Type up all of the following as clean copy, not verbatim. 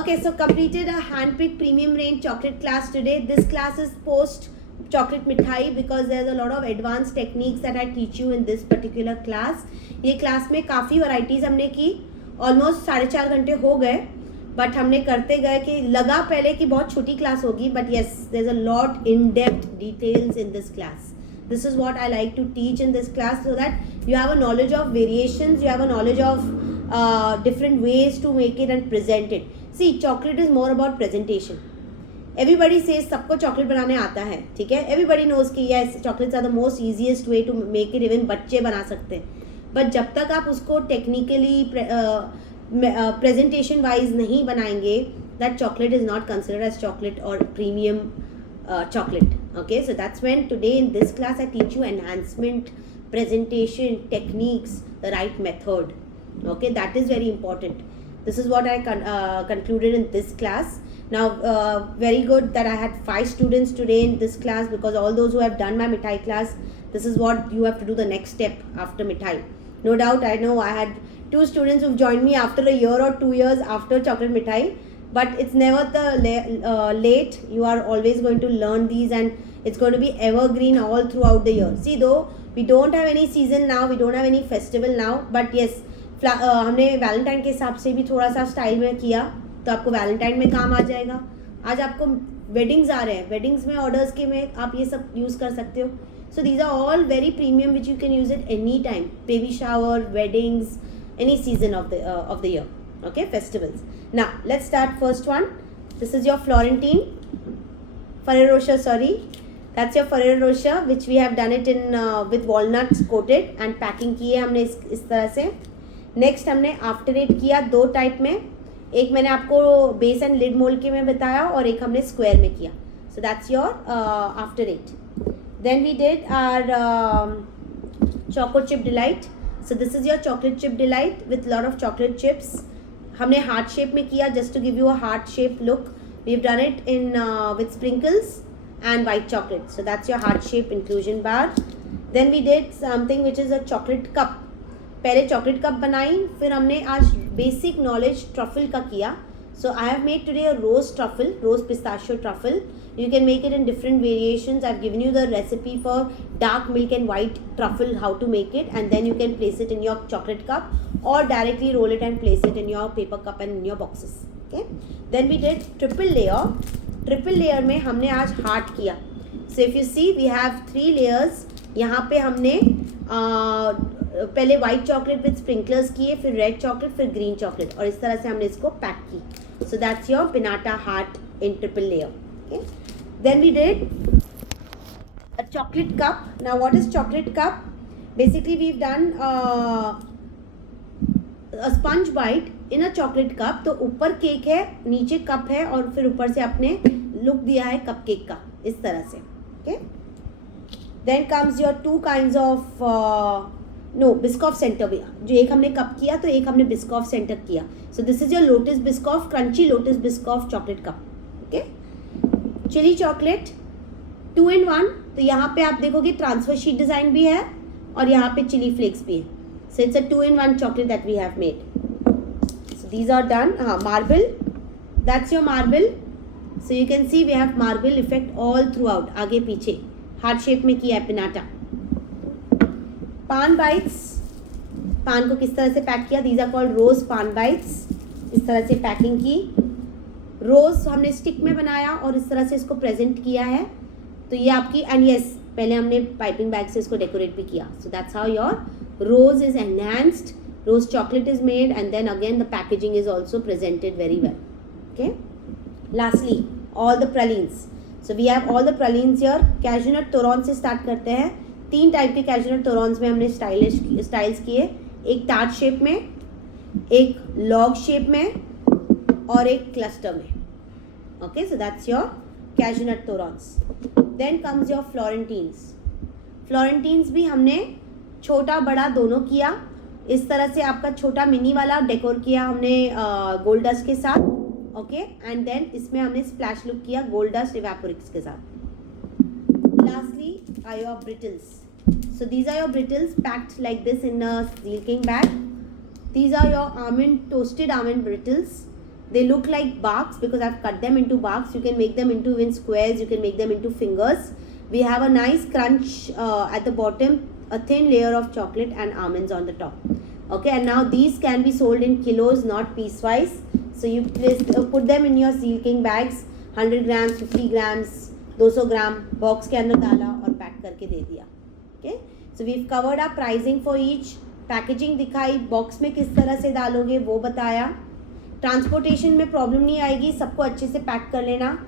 Okay, so completed a handpicked premium range chocolate class today. This class is post chocolate mithai because there's a lot of advanced techniques that I teach you in this particular class. ये class में काफ़ी varieties हमने की, almost 4.5 घंटे हो गए, but हमने करते गए कि लगा पहले कि बहुत छोटी class होगी, but yes, there's a lot in-depth details in this class. This is what I like to teach in this class so that you have a knowledge of variations, you have a knowledge of different ways to make it and present it. See, chocolate is more about presentation. Everybody says सबको chocolate बनाने आता है, ठीक है? Everybody knows कि yes, chocolates are the most easiest way to make it. Even बच्चे बना सकते हैं. But जब तक आप उसको technically presentation wise नहीं बनाएंगे, that chocolate is not considered as chocolate or premium chocolate. Okay, so that's when today in this class I teach you enhancement, presentation, techniques, the right method. Okay, that is very important. This is what I concluded in this class. Now, very good that I had 5 students today in this class, because all those who have done my mithai class, this is what you have to do the next step after mithai. No doubt, I know I had 2 students who've joined me after a year or 2 years after chocolate mithai, but it's never the late. You are always going to learn these, and it's going to be evergreen all throughout the year. See, though we don't have any season now, we don't have any festival now, but yes, हमने Valentine के हिसाब से भी थोड़ा सा style में किया, तो आपको वैलेंटाइन में काम आ जाएगा. आज आपको वेडिंग्स आ रहे हैं, वेडिंग्स में ऑर्डर्स के में आप ये सब यूज़ कर सकते हो. So these are all very premium which you can use it any time. Baby shower, weddings, any season of the year. Okay, festivals. Now let's start first one. This is your Florentine Ferrero Rocher, sorry, that's your Ferrero Rocher which we have done it in with walnuts coated and packing की है हमने इस तरह से. Next हमने after eight किया 2 type में. एक मैंने आपको बेस एंड लिड मोल्ड के में बताया और एक हमने स्क्वायर में किया. So that's your After Eight. Then we did our choco chip delight. So this is your chocolate chip delight with lot of chocolate chips. हमने हार्ट शेप में किया just to give you a heart shape look. We have done it in with sprinkles and white chocolate. So that's your heart shape inclusion bar. Then we did something which is a chocolate cup. पहले chocolate cup बनाई, फिर हमने आज basic knowledge truffle का किया. So I have made today a rose truffle, rose pistachio truffle. You can make it in different variations. I've given you the recipe for dark milk and white truffle, how to make it, and then you can place it in your chocolate cup or directly roll it and place it in your paper cup and in your boxes. Okay. Then we did triple layer. Triple layer में हमने आज heart किया. So if you see, we have 3 layers. यहाँ पे हमने पहले white chocolate with sprinklers किए, फिर रेड चॉकलेट, फिर ग्रीन चॉकलेट, और इस तरह से हमने इसको पैक की. सो that's your piñata heart in triple layer. Okay. Then we did a chocolate cup. Now what is chocolate cup? Basically we've done a sponge bite in a chocolate cup. तो ऊपर cake है, नीचे cup है, और फिर ऊपर से आपने लुक दिया है कप केक का इस तरह से. Okay. Then comes your 2 kinds of Biscoff centre भी, जो एक हमने कप किया तो एक हमने बिस्कॉफ सेंटर किया. So this is your Lotus Biscoff, crunchy Lotus Biscoff chocolate cup. Okay. Chilli chocolate 2 in 1. तो यहाँ पे आप देखोगे ट्रांसफर शीट डिज़ाइन भी है और यहाँ पे चिली फ्लेक्स भी है. So it's a 2 in 1 chocolate that we have made. So these are done. हाँ, marble, that's your marble. So you can see we have marble effect all throughout, आगे पीछे हार्ट शेप में किया है piñata. पान bytes, पान को किस तरह से पैक किया, दीज आर कॉल्ड रोज पान बाइट्स. इस तरह से पैकिंग की. रोज़ हमने स्टिक में बनाया और इस तरह से इसको प्रेजेंट किया है. तो ये आपकी, एंड यस, पहले हमने पाइपिंग बैग से इसको डेकोरेट भी किया. So that's how your rose is enhanced, rose chocolate is made, and then again the packaging is also presented very well. Okay. Lastly all the pralines. So we have all the pralines here. Cashew nut torrone से start करते हैं. 3 type के cashew nut तोरॉन्स में हमने styles किए. एक tart shape में, एक लॉग शेप में, और एक क्लस्टर में. Okay. So that's your cashew nut torrones. Then comes your florentines. Florentines भी हमने छोटा बड़ा दोनों किया. इस तरह से आपका छोटा मिनी वाला डेकोर किया हमने गोल्ड डस्ट के साथ. ओके. एंड देन इसमें हमने स्प्लैश लुक किया गोल्ड डस्ट इवेपोरिक्स के साथ. Lastly are your brittles. So these are your brittles packed like this in a steel king bag. These are your toasted almond brittles. They look like barks because I've cut them into barks. You can make them into even squares. You can make them into fingers. We have a nice crunch at the bottom, a thin layer of chocolate and almonds on the top. Okay, and now these can be sold in kilos, not piecewise. So you put them in your Seal King bags, 100 grams, 50 grams, 200 gram box के अंदर डाला और pack करके दे दिया. Okay, so we covered up pricing for each, packaging दिखाई, box में किस तरह से डालोगे वो बताया. ट्रांसपोर्टेशन में प्रॉब्लम नहीं आएगी, सबको अच्छे से पैक कर लेना.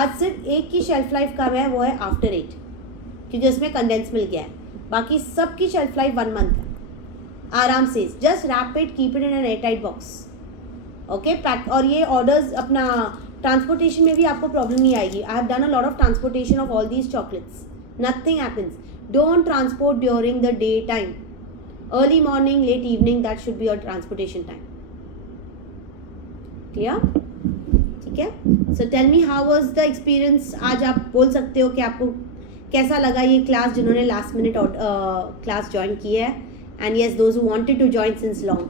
आज सिर्फ एक की शेल्फ लाइफ कम है, वो है आफ्टर 8, क्योंकि उसमें कंडेंस मिल गया है. बाकी सब की शेल्फ लाइफ 1 मंथ है आराम से. Just wrap it, keep it in an air tight box. Okay, pack. और ये ऑर्डर्स अपना ट्रांसपोर्टेशन में भी आपको प्रॉब्लम नहीं आएगी. I have done a lot of transportation of all these chocolates, nothing happens. Don't transport during the day time. Early morning, late evening, that should be your transportation time. Clear? ठीक है. So tell me how was the experience. आज आप बोल सकते हो कि आपको कैसा लगा ये क्लास, जिन्होंने लास्ट मिनट क्लास ज्वाइन की है. And yes, those who wanted to join since long,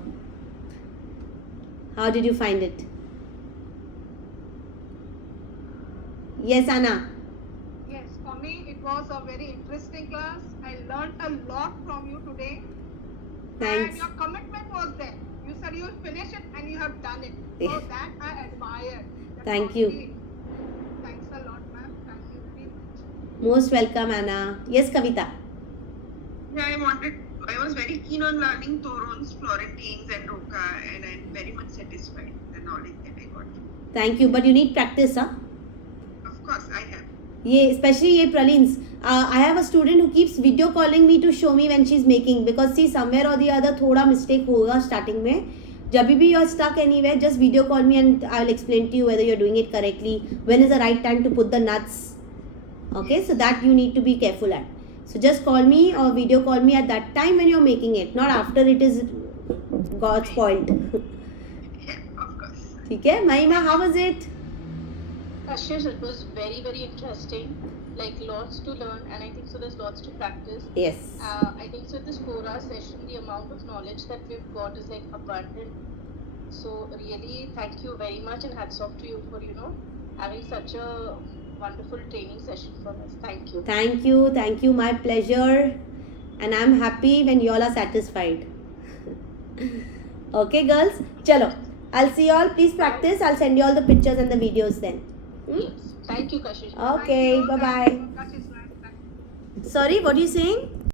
how did you find it? Yes, Anna. Yes, for me it was a very interesting class. I learned a lot from you today. Thanks. And your commitment was there. You said you will finish it and you have done it. So Yeah. that I admire. Thank you. Thanks a lot, ma'am. Thank you very much. Most welcome, Anna. Yes, Kavita. Yeah, I was very keen on learning Torons, Florentines and Roca, and I'm very much satisfied with the knowledge that I got. Thank you. But you need practice, huh? Of course, I have. ये especially ये pralines. I have a student who keeps video calling me to show me when she's making, because see, somewhere or the other थोड़ा mistake होगा starting में. जब भी you're stuck anywhere, just video call me and I'll explain to you whether you're doing it correctly. When is the right time to put the nuts? Okay, so that you need to be careful at. So just call me or video call me at that time when you're making it, not after it is got spoiled. Yeah, of course. ठीक है, Mahima, how was it? Ashish, it was very, very interesting. Like lots to learn, and I think so. There's lots to practice. Yes. I think so. This 4-hour session, the amount of knowledge that we've got is like abundant. So really, thank you very much, and hats off to you for having such a wonderful training session for us. Thank you. Thank you. My pleasure, and I'm happy when you all are satisfied. Okay, girls. Chalo. I'll see you all. Please practice. I'll send you all the pictures and the videos then. Yes. Thank you, Kashish. Okay. Thank you. Bye bye. Thank you. Kashish, ma'am. Thank you. Sorry, what are you saying?